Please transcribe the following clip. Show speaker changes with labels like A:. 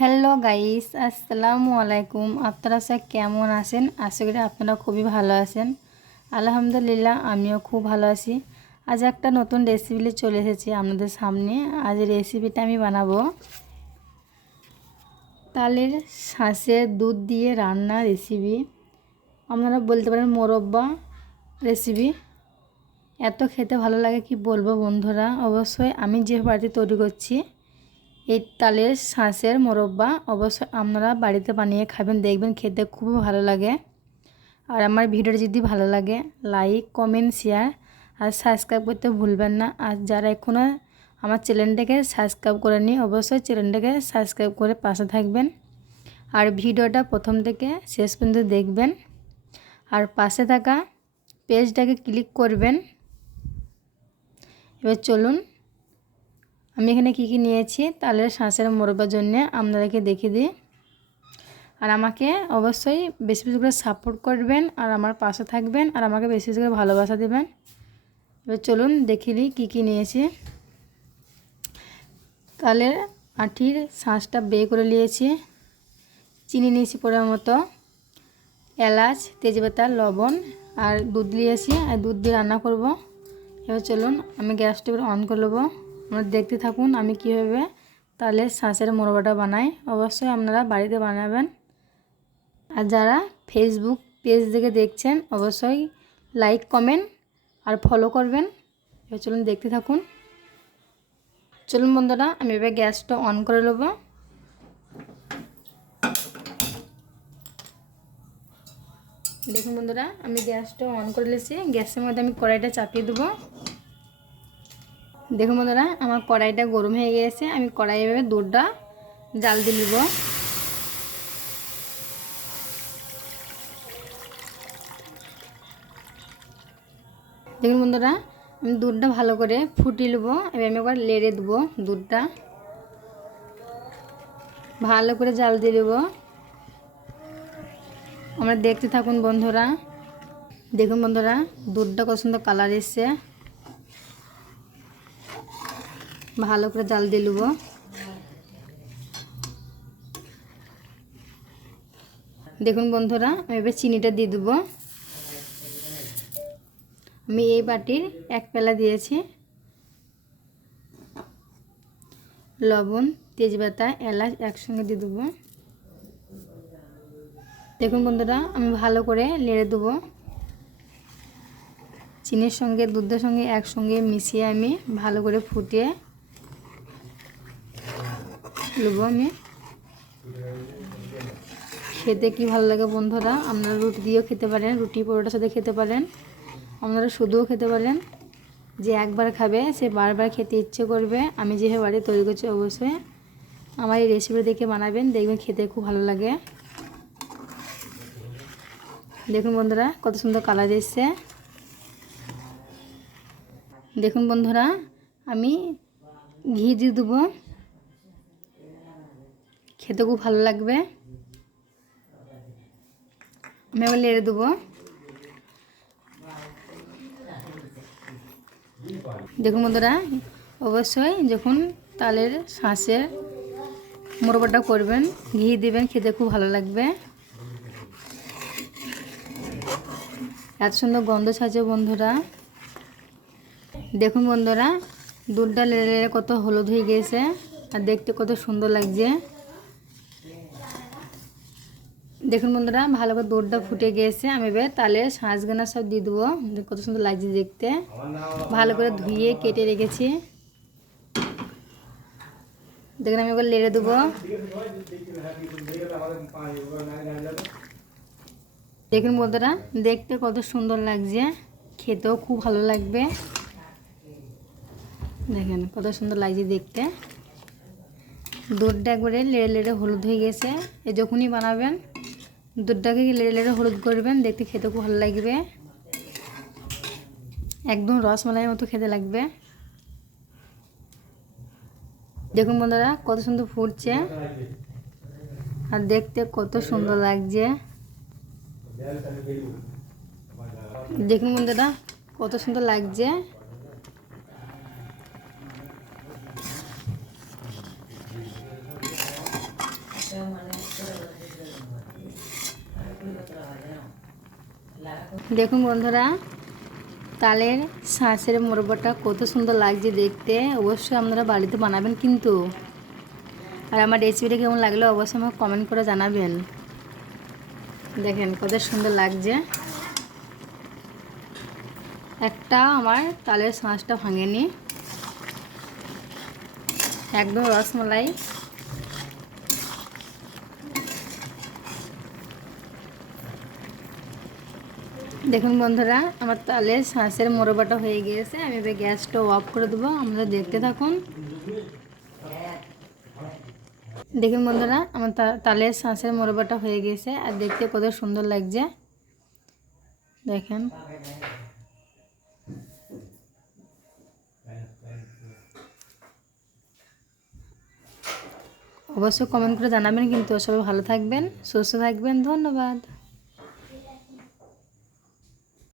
A: Hello guys, আসসালামু আলাইকুম। আপনারা সব কেমন আছেন? আশা করি আপনারা খুবই ভালো আছেন। আলহামদুলিল্লাহ, আমিও খুব ভালো আছি। আজ একটা নতুন রেসিপি চলে এসেছি আপনাদের সামনে। আজ রেসিপিটা আমি বানাবো। তালের শাঁসের দুধ দিয়ে রান্না রেসিপি আপনারা বলতে পারেন মোরব্বা রেসিপি এত খেতে ভালো লাগে কি বলব বন্ধুরা? অবশ্যই আমি যে বাড়িতে তৈরি করছি এই তালের শাঁসের মোরব্বা। অবশ্যই আপনারা বাড়িতে বানিয়ে খাবেন, দেখবেন খেতে খুব ভালো লাগে। আর আমার ভিডিওটা যদি ভালো লাগে, লাইক, কমেন্ট, শেয়ার আর সাবস্ক্রাইব করতে ভুলবেন না। আর যারা এখনও আমার চ্যানেলটাকে সাবস্ক্রাইব করে করেনি অবশ্যই চ্যানেলটাকে সাবস্ক্রাইব করে পাশে থাকবেন। আর ভিডিওটা প্রথম থেকে শেষ পর্যন্ত দেখবেন। আর পাশে থাকা পেজটাকে ক্লিক করবেন। এবার চলুন আমি এখানে কি কি নিয়েছি? তালের শ্বাসের মোরবার জন্য আপনাদেরকে দেখিয়ে দিই। আর আমাকে অবশ্যই বেশি বেশি করে সাপোর্ট করবেন আর আমার পাশে থাকবেন আর আমাকে বেশি বেশি করে ভালোবাসা দেবেন। এবার চলুন দেখে নিই কী কী নিয়েছি। তালের আঠির শাঁসটা বে করে নিয়েছি। চিনি নিয়েছি পরের মতো। এলাচ, তেজপাতা, লবণ আর দুধ নিয়েছি। আর দুধ দিয়ে রান্না করব। এবার চলুন আমি গ্যাসটা অন করে নেব। আপনারা দেখতে থাকুন আমি কীভাবে তাহলে শাঁসের মোরবাটা বানাই। অবশ্যই আপনারা বাড়িতে বানাবেন। আর যারা ফেসবুক পেজ থেকে দেখছেন, অবশ্যই লাইক কমেন্ট আর ফলো করবেন। এবার চলুন দেখতে থাকুন। চলুন বন্ধুরা, আমি এবার গ্যাসটা অন করে নেব। দেখুন বন্ধুরা, আমি গ্যাসটা অন করে নিয়েছি। গ্যাসের মধ্যে আমি কড়াইটা চাপিয়ে দেবো। দেখুন বন্ধুরা, আমার কড়াইটা গরম হয়ে গিয়েছে আমি কড়াই এভাবে দুধটা জাল দিয়ে নিব। দেখুন বন্ধুরা, আমি দুধটা ভালো করে ফুটিয়ে নেব। এবার আমি একবার লেড়ে দেবো দুধটা। ভালো করে জাল দিয়ে দেবো। আমরা দেখতে থাকুন বন্ধুরা। দেখুন বন্ধুরা, দুধটা কত সুন্দর কালার এসছে। ভালো করে জাল দিয়ে নেব দেখুন বন্ধুরা, আমি এবার চিনিটা দিয়ে দেবো। আমি এই বাটির এক পেলা দিয়েছি। লবণ, তেজপাতা, এলাচ একসঙ্গে দিয়ে দেবো। দেখুন বন্ধুরা, আমি ভালো করে নেড়ে দেবো। চিনির সঙ্গে, দুধের সঙ্গে একসঙ্গে মিশিয়ে আমি ভালো করে ফুটিয়ে নেব আমি। খেতে কি ভালো লাগে বন্ধুরা? আপনারা রুটি দিয়েও খেতে পারেন, রুটি পরোটার সাথে খেতে পারেন, আপনারা শুধুও খেতে পারেন। যে একবার খাবে, সে বারবার খেতে ইচ্ছে করবে। আমি যেভাবে বাড়ি তৈরি করছি অবশ্যই আমার এই রেসিপি দেখে বানাবেন, দেখবেন খেতে খুব ভালো লাগে। দেখুন বন্ধুরা, কত সুন্দর কালার এসছে। দেখুন বন্ধুরা, আমি ঘি দিয়ে দেবো। খেতে খুব ভালো লাগবে। আমি আবার লেড়ে দেবো। দেখুন বন্ধুরা, অবশ্যই যখন তালের শাঁসের মোরবাটা করবেন, ঘি দেবেন, খেতে খুব ভালো লাগবে। এত সুন্দর গন্ধ ছাড়ছে বন্ধুরা। দেখুন বন্ধুরা, দুধটা লেড়ে কত হলুদ হয়ে গিয়েছে আর দেখতে কত সুন্দর লাগছে। দেখুন বন্ধুরা, ভালো করে দুধটা ফুটে গিয়েছে আমি এবার তালে শাঁসগানা সব দিয়ে দেবো। কত সুন্দর লাগছে দেখতে। ভালো করে ধুয়ে কেটে রেখেছি। দেখুন আমি এবার লেড়ে দেবো। দেখুন বন্ধুরা, দেখতে কত সুন্দর লাগছে। খেতেও খুব ভালো লাগবে। দেখেন কত সুন্দর লাগছে দেখতে। দুধটা একবারে লেড়ে লেড়ে হলুদ হয়ে গেছে। এ যখনই বানাবেন দুধটাকে লেড়ে লেড়ে হলুদ করবেন, দেখতে খেতে খুব ভালো লাগবে। একদম রসমালাইয়ের মতো খেতে লাগবে। দেখুন বন্ধুরা, কত সুন্দর ফুটছে। আর দেখতে কত সুন্দর লাগছে। দেখুন বন্ধুরা, কত সুন্দর লাগছে। দেখুন বন্ধুরা, তালের শাঁসের মোরব্বাটা কত সুন্দর লাগছে দেখতে। অবশ্যই আপনারা বাড়িতে বানাবেন কিন্তু। আর আমার রেসিপিটা কেমন লাগল অবশ্যই আমাকে কমেন্ট করে জানাবেন। দেখেন কত সুন্দর লাগছে। একটা আমার তালের শাঁসটা ভাঙেনি। একদম রসমালাই। দেখুন বন্ধুরা, আমার তালের শাঁসের মোরবাটা হয়ে গিয়েছে। আমি এবার গ্যাসটা অফ করে দেবো। আমরা দেখতে থাকুন। দেখুন বন্ধুরা, আমার তালের শাঁসের মোরবাটা হয়ে গিয়েছে। আর দেখতে কত সুন্দর লাগছে। দেখেন। অবশ্যই কমেন্ট করে জানাবেন। কিন্তু সবাই ভালো থাকবেন, সুস্থ থাকবেন। ধন্যবাদ।